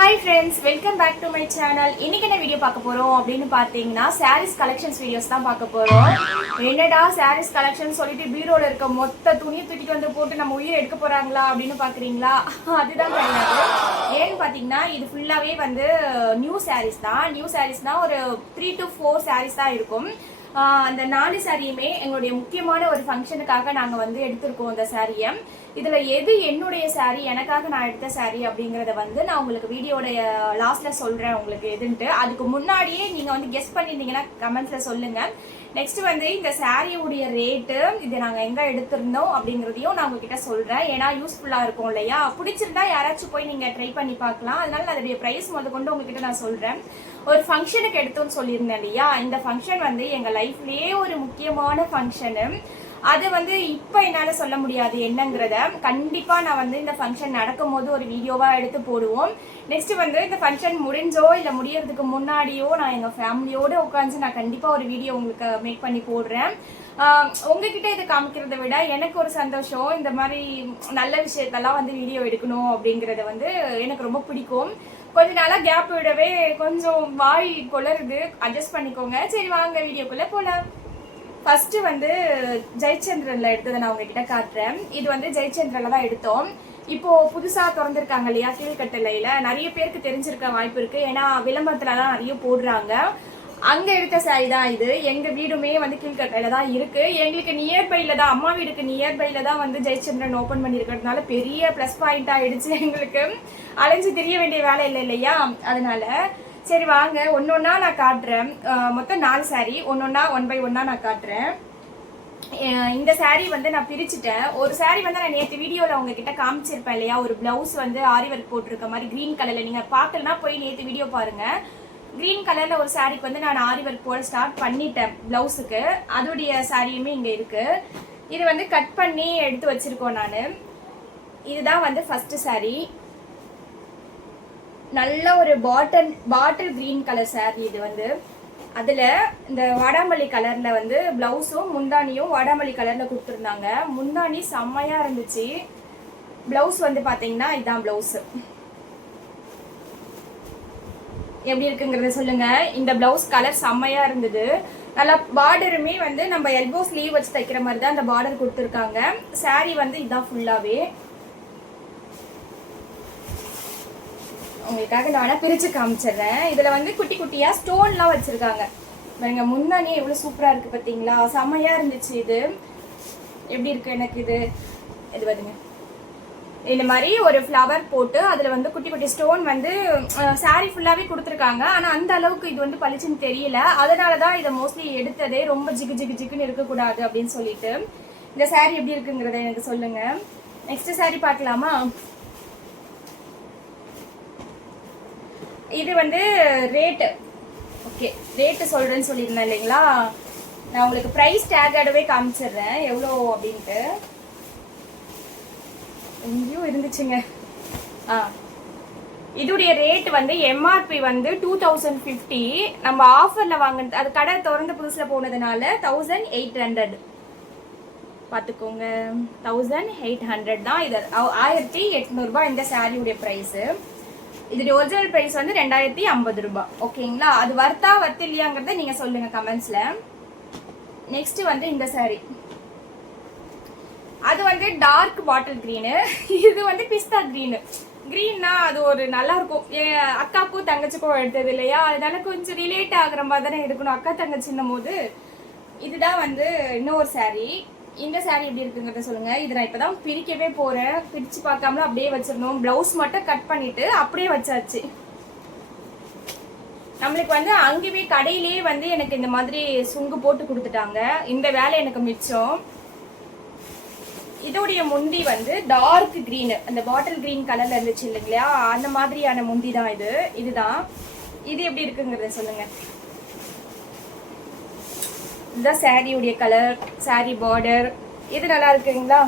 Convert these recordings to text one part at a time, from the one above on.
Hi friends, welcome back to my channel. இன்னைக்கு என்ன video பார்க்க போறோம் அப்படினு பாத்தீங்கன்னா sarees collections வீடியோஸ் தான் பார்க்க போறோம். என்னடா sarees collection சொல்லிட்டு பீரோல இருக்க மொத்த துணியை தூக்கிட்டு வந்து போட்டு நம்ம உயிரை எடுக்க போறாங்களா அப்படினு பாக்குறீங்களா? அதுதான் கிடையாது. ஏன்னு பாத்தீங்கன்னா இது ஃபுல்லாவே வந்து நியூ sarees தான். நியூ sareesனா ஒரு 3 to 4 sarees தான் இருக்கும். அந்த 4 சாரியுமே எங்களுடைய முக்கியமான ஒரு ஃபங்க்ஷனுக்காக நாங்க வந்து எடுத்திருக்கோம் அந்த சாரியை. இதுல எது என்னுடைய சாரி, எனக்காக நான் எடுத்த சாரி அப்படிங்கறத வந்து நான் உங்களுக்கு வீடியோடைய லாஸ்ட்ல சொல்றேன் உங்களுக்கு எதுன்ட்டு. அதுக்கு முன்னாடியே நீங்க வந்து கெஸ் பண்ணிருந்தீங்கன்னா கமெண்ட்ஸ்ல சொல்லுங்க. நெக்ஸ்ட் வந்து இந்த சாரியோடைய ரேட்டு, இது நாங்க எங்க எடுத்திருந்தோம் அப்படிங்கறதையும் நான் உங்ககிட்ட சொல்றேன். ஏன்னா யூஸ்ஃபுல்லா இருக்கும் இல்லையா? பிடிச்சிருந்தா யாராச்சும் போய் நீங்க ட்ரை பண்ணி பார்க்கலாம். அதனால அதோடைய பிரைஸ் முதல் கொண்டு உங்ககிட்ட நான் சொல்றேன். ஒரு ஃபங்க்ஷனுக்கு எடுத்தோம்னு சொல்லியிருந்தேன் இல்லையா? இந்த ஃபங்க்ஷன் வந்து எங்க லைஃப்லயே ஒரு முக்கியமான ஃபங்க்ஷனு. அது வந்து இப்போ என்னால் சொல்ல முடியாது என்னங்கிறத. கண்டிப்பாக நான் வந்து இந்த ஃபங்க்ஷன் நடக்கும் போது ஒரு வீடியோவாக எடுத்து போடுவோம். நெக்ஸ்ட் வந்து இந்த ஃபங்க்ஷன் முடிஞ்சோ இல்லை முடியறதுக்கு முன்னாடியோ நான் எங்கள் ஃபேமிலியோடு உட்காந்து நான் கண்டிப்பாக ஒரு வீடியோ உங்களுக்கு மேக் பண்ணி போடுறேன். உங்ககிட்ட இதை காமிக்கிறத விட எனக்கு ஒரு சந்தோஷம். இந்த மாதிரி நல்ல விஷயத்தெல்லாம் வந்து வீடியோ எடுக்கணும் அப்படிங்கிறத வந்து எனக்கு ரொம்ப பிடிக்கும். கொஞ்ச நாளாக கேப் விடவே கொஞ்சம் வாய் கொளருது, அட்ஜஸ்ட் பண்ணிக்கோங்க. சரி வாங்க வீடியோக்குள்ளே போகலாம். ஃபர்ஸ்ட் வந்து ஜெயச்சந்திரன்ல எடுத்ததை நான் உங்ககிட்ட காட்டுறேன். இது வந்து ஜெயச்சந்திரன்ல தான் எடுத்தோம். இப்போ புதுசா திறந்திருக்காங்க இல்லையா கீழ்கட்டளையில, நிறைய பேருக்கு தெரிஞ்சிருக்க வாய்ப்பு இருக்கு. ஏன்னா விளம்பரத்துலலாம் நிறைய போடுறாங்க. அங்க எடுத்த சாரி தான் இது. எங்க வீடுமே வந்து கீழ்கட்டையில தான் இருக்கு. எங்களுக்கு நியர்பைல தான், அம்மா வீடுக்கு நியர்பைல தான் வந்து ஜெயச்சந்திரன் ஓபன் பண்ணிருக்கிறதுனால பெரிய பிளஸ் பாயிண்ட் ஆயிடுச்சு. எங்களுக்கு அலைஞ்சு தெரிய வேண்டிய வேலை இல்லை இல்லையா? அதனால சரி வாங்க ஒன்னொன்னா நான் காட்டுறேன். மொத்தம் 4 சாரி, ஒன்னொன்னா 1 by 1 நான் காட்டுறேன். இந்த சாரி வந்து நான் பிரிச்சுட்டேன். ஒரு சாரி வந்து நான் நேற்று வீடியோல உங்ககிட்ட காமிச்சிருப்பேன் இல்லையா? ஒரு பிளவுஸ் வந்து ஆரி ஒர்க் போட்டிருக்க மாதிரி கிரீன் கலர்ல. நீங்க பார்க்கலன்னா போய் நேற்று வீடியோ பாருங்க. கிரீன் கலர்ல ஒரு சாரிக்கு வந்து நான் ஆரி ஒர்க் போட ஸ்டார்ட் பண்ணிட்டேன் பிளவுஸுக்கு. அதோடைய சாரியுமே இங்க இருக்கு. இது வந்து கட் பண்ணி எடுத்து வச்சிருக்கோம் நான். இதுதான் வந்து ஃபர்ஸ்ட் சாரி. நல்ல ஒரு பாட்டில் கிரீன் கலர் சாரி இது வந்து. அதுல இந்த வாடாமல்லி கலர்ல வந்து பிளவுஸும் முந்தானியும் வாடாமல்லி கலர்ல கொடுத்துருந்தாங்க. முந்தானி செம்மையா இருந்துச்சு. பிளவுஸ் வந்து பாத்தீங்கன்னா இதுதான் பிளவுஸ். எப்படி இருக்குங்கிறத சொல்லுங்க. இந்த பிளவுஸ் கலர் செம்மையா இருந்தது. நல்லா பார்டருமே வந்து நம்ம எல்போ ஸ்லீவ் வச்சு தைக்கிற மாதிரி தான் அந்த பார்டர் கொடுத்துருக்காங்க. சாரி வந்து இதுதான் ஃபுல்லாவே. உங்களுக்காக நான் பிரிச்சு காமிச்சிடுறேன். இதுல வந்து குட்டி குட்டியா ஸ்டோன்லாம் வச்சிருக்காங்க பாருங்க. முன்னாடியே எவ்வளவு சூப்பரா இருக்கு பாத்தீங்களா? செம்மையா இருந்துச்சு. இது எப்படி இருக்கு எனக்கு இது பாருங்க. இந்த மாதிரி ஒரு ஃப்ளவர் போட்டு அதுல வந்து குட்டி குட்டி ஸ்டோன் வந்து சாரி ஃபுல்லாவே கொடுத்துருக்காங்க. ஆனா அந்த அளவுக்கு இது வந்து பளிச்சுன்னு தெரியல. அதனாலதான் இதை மோஸ்ட்லி எடுத்ததே. ரொம்ப ஜிகுன்னு இருக்கக்கூடாது அப்படின்னு சொல்லிட்டு. இந்த சாரி எப்படி இருக்குங்கிறத எனக்கு சொல்லுங்க. நெக்ஸ்ட் சாரி பார்க்கலாமா? இது வந்து ரேட்டு, ஓகே ரேட்டு சொல்றேன்னு சொல்லியிருந்தேன் இல்லைங்களா? நான் உங்களுக்கு ப்ரைஸ் டேகோடவே காமிச்சிடுறேன் எவ்வளோ அப்படின்ட்டு. எங்கேயும் இருந்துச்சுங்க. இதோடைய ரேட் வந்து எம்ஆர்பி வந்து 2050. நம்ம ஆஃபர்ல வாங்கினது, அது கடை திறந்து புதுசுல போனதுனால 1800 பார்த்துக்கோங்க. 1800 தான். இது 1800 ரூபாய் இந்த சாரியுடைய ப்ரைஸு. இதோட ஒரிஜினல் பிரைஸ் வந்து 2050 ரூபாய். ஓகேங்களா? அது வர்த்தா வர்த்து இல்லையாங்கிறத நீங்க சொல்லுங்க கமெண்ட்ஸ்ல. நெக்ஸ்ட் வந்து இந்த சாரி. அது வந்து டார்க் பாட்டில் கிரீனு. இது வந்து பிஸ்தா கிரீனு. கிரீன்னா அது ஒரு நல்லா இருக்கும். அக்காக்கும் தங்கச்சிக்கும் எடுத்தது இல்லையா? அதனால கொஞ்சம் ரிலேட் ஆகுற மாதிரி தானே எடுக்கணும் அக்கா தங்கச்சின்னும் போது. இதுதான் வந்து இன்னொரு சாரி. இந்த சாரி எப்படி இருக்குங்கிறத சொல்லுங்க. இது நான் இப்பதான் பிரிக்கவே போறேன். பிரிச்சு பார்க்காமல அப்படியே வச்சிருந்தோம். பிளவுஸ் மட்டும் கட் பண்ணிட்டு அப்படியே வச்சாச்சு. நம்மளுக்கு வந்து அங்கேயே கடையிலேயே வந்து எனக்கு இந்த மாதிரி சுங்கு போட்டு கொடுத்துட்டாங்க. இந்த வேலை எனக்கு மிச்சம். இதோடைய முந்தி வந்து டார்க் கிரீன், அந்த பாட்டில் கிரீன் கலர்ல இருந்துச்சு இல்லைங்களா? அந்த மாதிரியான முந்தி தான் இது. இதுதான். இது எப்படி இருக்குங்கிறத சொல்லுங்க. இதுதான் சாரியுடைய கலர், சாரி பார்டர். இது நல்லா இருக்குங்களா?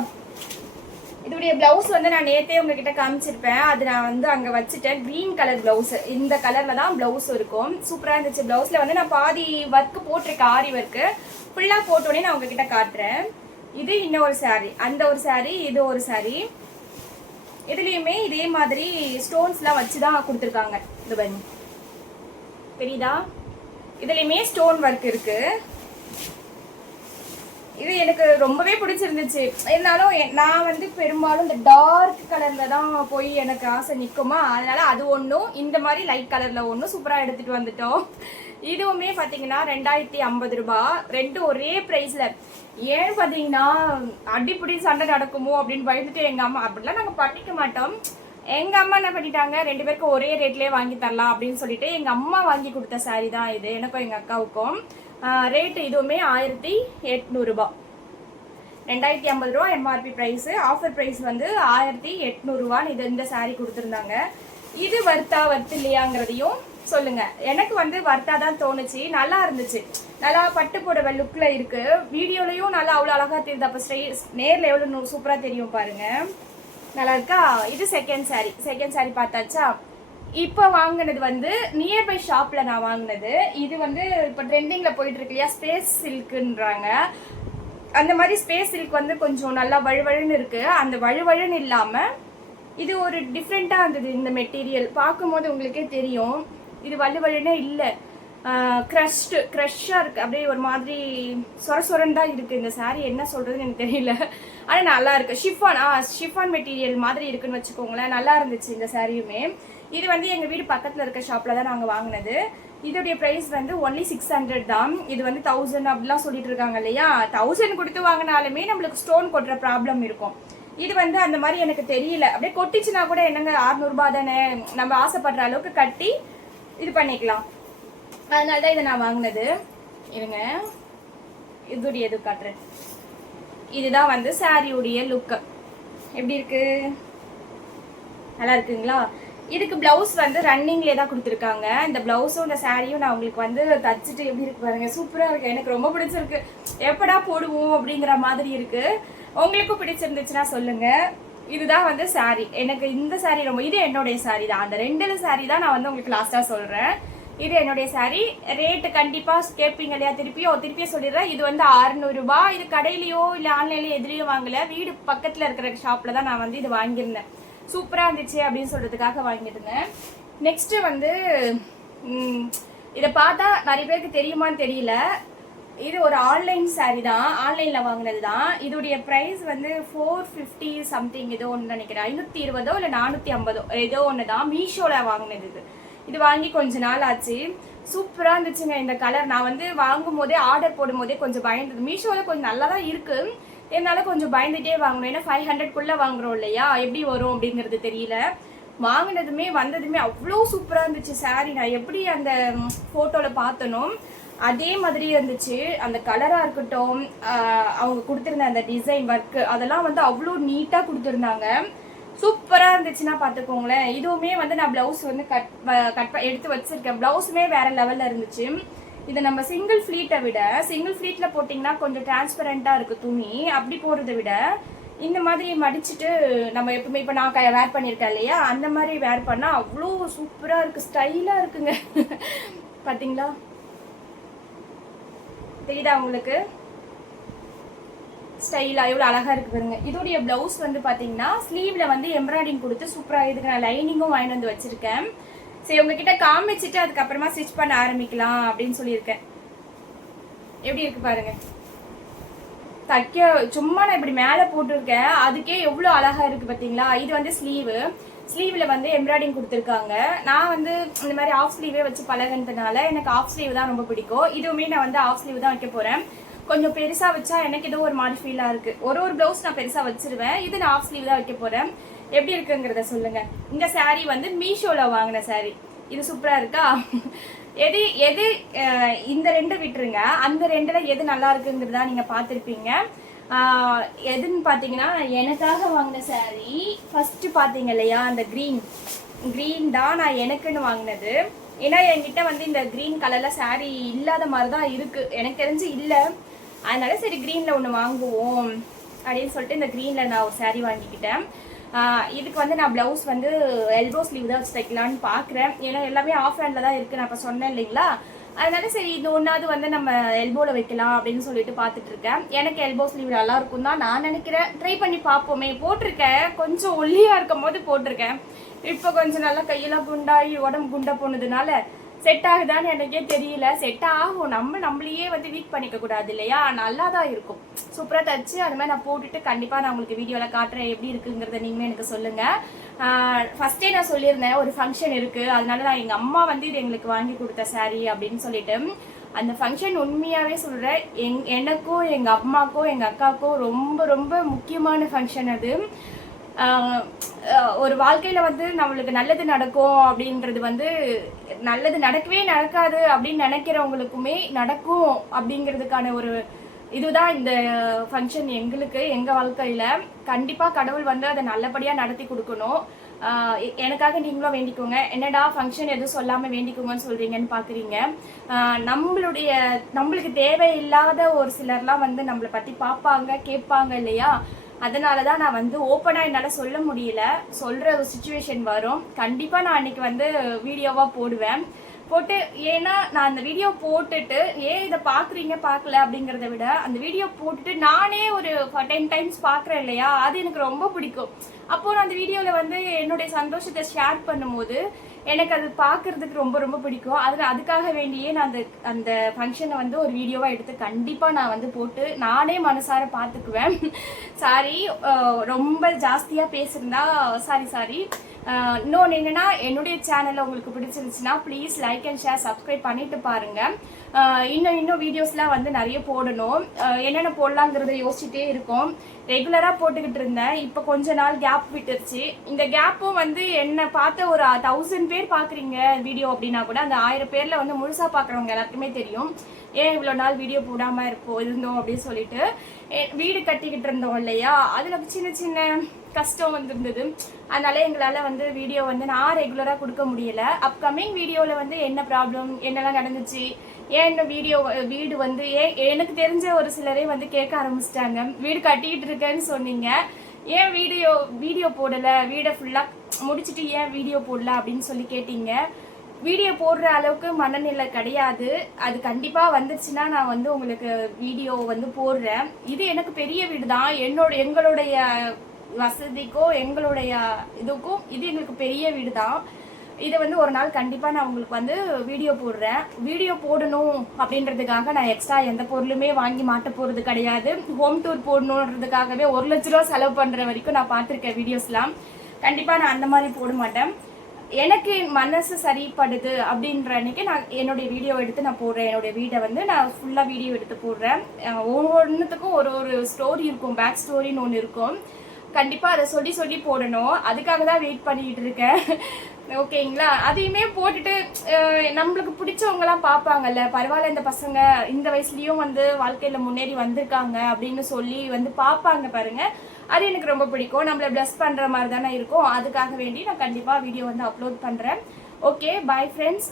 இதோடைய பிளவுஸ் வந்து நான் நேத்தே உங்ககிட்ட காமிச்சிருப்பேன். அது நான் வந்து அங்க வச்சுட்டேன். Green colour blouse. இந்த கலர்ல தான் பிளவுஸ் இருக்கும். சூப்பரா இருந்துச்சு. பிளவுஸ்ல வந்து நான் பாதி ஒர்க் போட்டிருக்கேன், ஆரி ஒர்க். ஃபுல்லா போட்டோடனே நான் உங்ககிட்ட காட்டுறேன். இது இன்னொரு சாரி. அந்த ஒரு சாரி, இது ஒரு சாரி. இதுலயுமே இதே மாதிரி ஸ்டோன்ஸ்லாம் வச்சுதான் கொடுத்துருக்காங்க. இது பாருங்க, தெரியுதா? இதுலயுமே ஸ்டோன் ஒர்க் இருக்கு. இது எனக்கு ரொம்பவே பிடிச்சிருந்துச்சு. இருந்தாலும் நான் வந்து பெரும்பாலும் இந்த டார்க் கலர்ல தான் போய் எனக்கு ஆசை நிற்குமா, அதனால அது ஒன்றும், இந்த மாதிரி லைட் கலர்ல ஒன்றும் சூப்பராக எடுத்துட்டு வந்துட்டோம். இதுவுமே பார்த்தீங்கன்னா 2050 ரூபாய், ரெண்டும் ஒரே ப்ரைஸ்ல. ஏன்னு பார்த்தீங்கன்னா அடிப்படி சண்டை நடக்குமோ அப்படின்னு பயந்துட்டு எங்க அம்மா, அப்படிலாம் நாங்கள் பண்ணிக்க மாட்டோம். எங்க அம்மா என்ன பண்ணிட்டாங்க, 2 பேருக்கும் ஒரே ரேட்லயே வாங்கி தரலாம் அப்படின்னு சொல்லிட்டு எங்க அம்மா வாங்கி கொடுத்த சாரி தான் இது, எனக்கும் எங்க அக்காவுக்கும். ரேட்டு இதுவுமே 1800 ரூபாய், 2050 ரூபா எம்ஆர்பி ப்ரைஸ். ஆஃபர் ப்ரைஸ் வந்து 1800 ரூபான்னு இது இந்த சாரீ கொடுத்துருந்தாங்க. இது வர்த்து இல்லையாங்கிறதையும் சொல்லுங்க. எனக்கு வந்து வர்த்தா தான் தோணுச்சு. நல்லா இருந்துச்சு, நல்லா பட்டு புடவை லுக்ல இருக்கு. வீடியோலயும் நல்லா அவ்வளோ அழகா தெரியுது. அப்போ நேர்ல எவ்வளோ சூப்பரா தெரியும் பாருங்க. நல்லா இருக்கா? இது செகண்ட் சாரி பார்த்தாச்சா? இப்போ வாங்கினது வந்து நியர்பை ஷாப்ல நான் வாங்கினது. இது வந்து இப்போ ட்ரெண்டிங்ல போயிட்டு இருக்கு இல்லையா, ஸ்பேஸ் சில்க்குன்றாங்க. அந்த மாதிரி ஸ்பேஸ் சில்க் வந்து கொஞ்சம் நல்லா வழுவழுன்னு இருக்கு. அந்த வழுவழுன்னு இல்லாம இது ஒரு டிஃப்ரெண்டா இருந்தது. இந்த மெட்டீரியல் பார்க்கும்போது உங்களுக்கே தெரியும், இது வழுவழுன்னே இல்லை, க்ரஷ்ஷா இருக்கு. அப்படியே ஒரு மாதிரி சொரன்னு தான் இருக்கு. இந்த சாரீ என்ன சொல்றதுன்னு எனக்கு தெரியல, ஆனால் நல்லா இருக்கு. ஷிஃபான் மெட்டீரியல் மாதிரி இருக்குன்னு வச்சுக்கோங்களேன். நல்லா இருந்துச்சு இந்த சாரியுமே. இது வந்து எங்க வீடு பக்கத்துல இருக்க ஷாப்ல தான் நாங்க வாங்கினது. இதோடைய பிரைஸ் வந்து ஒன்லி 600 தான். இது வந்து 1000 அப்படிலாம் சொல்லிட்டு இருக்காங்க இல்லையா. 1000 கொடுத்து வாங்கினாலுமே நம்மளுக்கு ஸ்டோன் கொட்டுற ப்ராப்ளம் இருக்கும். இது வந்து அந்த மாதிரி எனக்கு தெரியல. அப்படியே கொட்டிச்சுன்னா கூட என்னங்க 600 ரூபாய் தானே, நம்ம ஆசைப்படுற அளவுக்கு கட்டி இது பண்ணிக்கலாம். அதனாலதான் இதை நான் வாங்கினது. இருங்க, இதோடைய இது காட்டுறேன். இதுதான் வந்து சாரியுடைய லுக். எப்படி இருக்கு? நல்லா இருக்குங்களா? இதுக்கு பிளவுஸ் வந்து ரன்னிங்லேயே தான் கொடுத்துருக்காங்க. இந்த பிளவுஸும் இந்த சாரியும் நான் உங்களுக்கு வந்து தச்சுட்டு எப்படி இருக்கு பாருங்க, சூப்பராக இருக்கு. எனக்கு ரொம்ப பிடிச்சிருக்கு. எப்படா போடுவோம் அப்படிங்கிற மாதிரி இருக்கு. உங்களுக்கும் பிடிச்சிருந்துச்சுன்னா சொல்லுங்க. இதுதான் வந்து சாரி. எனக்கு இந்த சாரி ரொம்ப, இது என்னுடைய சாரி தான். அந்த 2 சாரி தான் நான் வந்து உங்களுக்கு லாஸ்டா சொல்றேன். இது என்னுடைய சாரி. ரேட்டு கண்டிப்பா கேட்பீங்க இல்லையா, திருப்பியே சொல்லிடுறேன். இது வந்து 600 ரூபாய். இது கடையிலயோ இல்ல ஆன்லைன்லயோ எதுலயோ வாங்கல, வீடு பக்கத்துல இருக்கிற ஷாப்ல தான் நான் வந்து இது வாங்கியிருந்தேன். சூப்பரா இருந்துச்சு அப்படின்னு சொல்றதுக்காக வாங்கியிருந்தேன். நெக்ஸ்ட் வந்து இதை பார்த்தா நிறைய பேருக்கு தெரியுமான்னு தெரியல. இது ஒரு ஆன்லைன் சாரி தான், ஆன்லைன்ல வாங்கினது தான். இதோடைய பிரைஸ் வந்து 450 சம்திங் ஏதோ ஒன்று நினைக்கிறேன். 520 இல்ல 450 ஏதோ ஒன்று தான். மீஷோல வாங்கினது இது வாங்கி கொஞ்ச நாள் ஆச்சு. சூப்பரா இருந்துச்சுங்க இந்த கலர். நான் வந்து வாங்கும் போதே, ஆர்டர் போடும் போதே கொஞ்சம் பயந்தது. மீஷோல கொஞ்சம் நல்லா தான் இருக்கு, என்னால கொஞ்சம் பயந்துட்டே வாங்கணும். ஏன்னா 500 வாங்குறோம் இல்லையா, எப்படி வரும் அப்படிங்கிறது தெரியல. வாங்கினதுமே வந்ததுமே அவ்வளோ சூப்பரா இருந்துச்சு சாரி. நான் எப்படி அந்த போட்டோல பார்த்தனும் அதே மாதிரி இருந்துச்சு. அந்த கலரா இருக்கட்டும், அவங்க கொடுத்துருந்த அந்த டிசைன் ஒர்க், அதெல்லாம் வந்து அவ்வளோ நீட்டா கொடுத்துருந்தாங்க. சூப்பரா இருந்துச்சுன்னா பாத்துக்கோங்களேன். இதுவுமே வந்து நான் பிளவுஸ் வந்து கட் எடுத்து வச்சிருக்கேன். பிளவுஸுமே வேற லெவல்ல இருந்துச்சு. இதை நம்ம சிங்கிள் ஃபிளீட்ல போட்டிங்கன்னா கொஞ்சம் டிரான்ஸ்பரண்டா இருக்கு துணி. அப்படி போடுறதை விட இந்த மாதிரி மடிச்சுட்டு நம்ம எப்பவுமே இப்போ நான் வேர் பண்ணியிருக்கேன் இல்லையா, அந்த மாதிரி வேர் பண்ணா அவ்வளோ சூப்பரா இருக்கு, ஸ்டைலா இருக்குங்க. பாத்தீங்களா, தெரியுதா உங்களுக்கு? ஸ்டைலா எவ்வளோ அழகா இருக்கு பாருங்க. இதோடைய பிளவுஸ் வந்து பாத்தீங்கன்னா ஸ்லீவ்ல வந்து எம்ப்ராய்டிங் கொடுத்து சூப்பரா இதுக்கு நான் லைனிங்கும் வாங்கிட்டு வந்து வச்சிருக்கேன். சரி, உங்ககிட்ட காமிச்சிட்டு அதுக்கப்புறமா ஸ்டிச் பண்ண ஆரம்பிக்கலாம் அப்படின்னு சொல்லியிருக்கேன். எப்படி இருக்கு பாருங்க. தைக்க சும்மா நான் இப்படி மேலே போட்டிருக்கேன், அதுக்கே எவ்வளோ அழகா இருக்கு பார்த்தீங்களா. இது வந்து ஸ்லீவ்ல வந்து எம்ப்ராய்டிங் கொடுத்துருக்காங்க. நான் வந்து இந்த மாதிரி ஆஃப் ஸ்லீவே வச்சு பழகினதுனால எனக்கு ஆஃப் ஸ்லீவ் தான் ரொம்ப பிடிக்கும். இதுவுமே நான் வந்து ஆஃப் ஸ்லீவ் தான் வைக்க போறேன். கொஞ்சம் பெருசா வச்சா எனக்கு ஏதோ ஒரு மாதிரி ஃபீலா இருக்கு. ஒரு பிளவுஸ் நான் பெருசா வச்சிருவேன், இது நான் ஆஃப் ஸ்லீவ் தான் வைக்க போறேன். எப்படி இருக்குங்கிறத சொல்லுங்க. இந்த சாரீ வந்து மீஷோல வாங்கின சாரீ. இது சூப்பரா இருக்கா? எது இந்த 2 விட்டுருங்க, அந்த 2ல எது நல்லா இருக்குங்கிறதா நீங்க பார்த்துருப்பீங்க. எதுன்னு பார்த்தீங்கன்னா எனக்காக வாங்கின சாரீ ஃபர்ஸ்ட் பார்த்தீங்க இல்லையா, அந்த க்ரீன் தான் நான் எனக்குன்னு வாங்கினது. ஏன்னா என்கிட்ட வந்து இந்த க்ரீன் கலர்ல சாரீ இல்லாத மாதிரி தான் இருக்கு, எனக்கு தெரிஞ்சு இல்லை. அதனால சரி க்ரீன்ல ஒன்று வாங்குவோம் அப்படின்னு சொல்லிட்டு இந்த க்ரீன்ல நான் ஒரு சாரீ வாங்கிக்கிட்டேன். இதுக்கு வந்து நான் பிளவுஸ் வந்து எல்போ ஸ்லீவ் தான் வச்சு தைக்கலான்னு பார்க்குறேன். ஏன்னா எல்லாமே ஆஃப் ஹேண்டில் தான் இருக்குது, நான் இப்போ சொன்னேன் இல்லைங்களா. அதனால சரி இது ஒன்றாவது வந்து நம்ம எல்போவில் வைக்கலாம் அப்படின்னு சொல்லிட்டு பார்த்துட்டு இருக்கேன். எனக்கு எல்போ ஸ்லீவ் நல்லா இருக்கும் தான் நான் நினைக்கிறேன். ட்ரை பண்ணி பார்ப்போமே. போட்டிருக்கேன், கொஞ்சம் ஒல்லியாக இருக்கும் போது போட்டிருக்கேன். இப்போ கொஞ்சம் நல்லா கையெல்லாம் குண்டாகி உடம்பு குண்டா போனதுனால செட் ஆகுதான்னு எனக்கே தெரியல. செட் ஆகும், நம்மளையே வந்து வீக் பண்ணிக்க கூடாது இல்லையா. நல்லா தான் இருக்கும், சூப்பராக தச்சு. அது மாதிரி நான் போட்டுட்டு கண்டிப்பாக நான் உங்களுக்கு வீடியோவில் காட்டுறேன் எப்படி இருக்குங்கிறத நீங்களும் எனக்கு சொல்லுங்கள். ஃபர்ஸ்டே நான் சொல்லியிருந்தேன் ஒரு ஃபங்க்ஷன் இருக்குது, அதனால நான் எங்கள் அம்மா வந்து இது எங்களுக்கு வாங்கி கொடுத்த சாரீ அப்படின்னு சொல்லிட்டு. அந்த ஃபங்க்ஷன் உண்மையாகவே சொல்கிறேன், எனக்கும் எங்கள் அம்மாக்கும் எங்கள் அக்காவுக்கும் ரொம்ப ரொம்ப முக்கியமான ஃபங்க்ஷன் அது. ஒரு வாழ்க்கையில் வந்து நம்மளுக்கு நல்லது நடக்கும் அப்படின்றது வந்து நல்லது நடக்கவே நடக்காது அப்படின்னு நினைக்கிறவங்களுக்குமே நடக்கும் அப்படிங்கிறதுக்கான ஒரு இதுதான் இந்த ஃபங்க்ஷன் எங்களுக்கு. எங்கள் வாழ்க்கையில் கண்டிப்பாக கடவுள் வந்து அதை நல்லபடியாக நடத்தி கொடுக்கணும். எனக்காக நீங்களும் வேண்டிக்கோங்க. என்னடா ஃபங்க்ஷன் எதுவும் சொல்லாமல் வேண்டிக்கோங்கன்னு சொல்கிறீங்கன்னு பார்க்குறீங்க. நம்மளுக்கு தேவையில்லாத ஒரு சிலர்லாம் வந்து நம்மளை பற்றி பார்ப்பாங்க கேட்பாங்க இல்லையா. அதனால தான் நான் வந்து ஓப்பனாக என்னால் சொல்ல முடியல, சொல்கிற ஒரு சுச்சுவேஷன் வரும். கண்டிப்பாக நான் அன்றைக்கி வந்து வீடியோவாக போடுவேன். ஏன்னா நான் அந்த வீடியோ போட்டுட்டு ஏன் இதை பார்க்குறீங்க பார்க்கல அப்படிங்கிறத விட அந்த வீடியோ போட்டுட்டு நானே ஒரு 10 டைம்ஸ் பார்க்குறேன் இல்லையா, அது எனக்கு ரொம்ப பிடிக்கும். அப்போது நான் அந்த வீடியோவில் வந்து என்னுடைய சந்தோஷத்தை ஷேர் பண்ணும்போது எனக்கு அது பார்க்குறதுக்கு ரொம்ப ரொம்ப பிடிக்கும். அதுக்காக வேண்டியே நான் அந்த ஃபங்க்ஷனை வந்து ஒரு வீடியோவாக எடுத்து கண்டிப்பாக நான் வந்து போட்டு நானே மனசார பார்த்துக்குவேன். சாரி, ரொம்ப ஜாஸ்தியாக பேசுகிறதா சாரி. இன்னொன்று என்னென்னா, என்னுடைய சேனலில் உங்களுக்கு பிடிச்சிருந்துச்சுன்னா please like and share subscribe பண்ணிட்டு பாருங்கள். இன்னும் வீடியோஸ்லாம் வந்து நிறைய போடணும். என்னென்ன போடலாங்கிறத யோசிச்சுட்டே இருக்கோம். ரெகுலராக போட்டுக்கிட்டு இருந்தேன், இப்போ கொஞ்ச நாள் கேப் விட்டுருச்சு. இந்த கேப்பும் வந்து என்னை பார்த்த ஒரு 1000 பேர் பார்க்குறீங்க வீடியோ அப்படின்னா கூட அந்த 1000 பேரில் வந்து முழுசாக பார்க்குறவங்க எல்லாருக்குமே தெரியும் ஏன் இவ்வளோ நாள் வீடியோ போடாமல் இருந்தோம் அப்படின்னு சொல்லிட்டு. வீடு கட்டிக்கிட்டு இருந்தோம் இல்லையா, அதில் சின்ன சின்ன கஷ்டம் வந்துருந்தது. அதனால எங்களால் வந்து வீடியோ வந்து நான் ரெகுலராக கொடுக்க முடியல. அப்கமிங் வீடியோவில் வந்து என்ன ப்ராப்ளம், என்னெல்லாம் நடந்துச்சு, ஏன் இந்த வீடு வந்து எனக்கு தெரிஞ்ச ஒரு சிலரே வந்து கேட்க ஆரம்பிச்சிட்டாங்க. வீடு கட்டிக்கிட்டு இருக்கேன்னு சொன்னீங்க, ஏன் வீடியோ போடலை, வீடை ஃபுல்லாக முடிச்சுட்டு ஏன் வீடியோ போடல அப்படின்னு சொல்லி கேட்டீங்க. வீடியோ போடுற அளவுக்கு மனநிலை கிடையாது. அது கண்டிப்பாக வந்துருச்சுன்னா நான் வந்து உங்களுக்கு வீடியோ வந்து போடுறேன். இது எனக்கு பெரிய வீடு தான், எங்களுடைய வசதிக்கும் எங்களுடைய இதுக்கும் இது எங்களுக்கு பெரிய வீடு தான். இதை வந்து ஒரு நாள் கண்டிப்பாக நான் உங்களுக்கு வந்து வீடியோ போடுறேன். வீடியோ போடணும் அப்படின்றதுக்காக நான் எக்ஸ்ட்ரா எந்த பொருளுமே வாங்கி மாட்ட போகிறது கிடையாது. ஹோம் டூர் போடணுன்றதுக்காகவே 1 லட்ச ரூபா செலவு பண்ணுற வரைக்கும் நான் பார்த்துருக்கேன் வீடியோஸ்லாம். கண்டிப்பாக நான் அந்த மாதிரி போட மாட்டேன். எனக்கு மனசு சரிப்படுது அப்படின்ற அன்னைக்கு நான் என்னுடைய வீடியோ எடுத்து நான் போடுறேன். என்னுடைய வீடை வந்து நான் ஃபுல்லாக வீடியோ எடுத்து போடுறேன். ஒவ்வொன்றுத்துக்கும் ஒரு ஸ்டோரி இருக்கும், பேக் ஸ்டோரின்னு ஒன்று இருக்கும். கண்டிப்பாக அதை சொல்லி போடணும். அதுக்காக தான் வெயிட் பண்ணிக்கிட்டு இருக்கேன். ஓகேங்களா, அதையுமே போட்டுட்டு நம்மளுக்கு பிடிச்சவங்கலாம் பார்ப்பாங்கல்ல, பரவாயில்ல இந்த பசங்க இந்த வயசுலேயும் வந்து வாழ்க்கையில் முன்னேறி வந்திருக்காங்க அப்படின்னு சொல்லி வந்து பார்ப்பாங்க பாருங்க. அது எனக்கு ரொம்ப பிடிக்கும். நம்மளை ப்ளஸ் பண்ணுற மாதிரி தானே இருக்கும். அதுக்காக வேண்டி நான் கண்டிப்பாக வீடியோ வந்து அப்லோட் பண்ணுறேன். Okay, bye friends.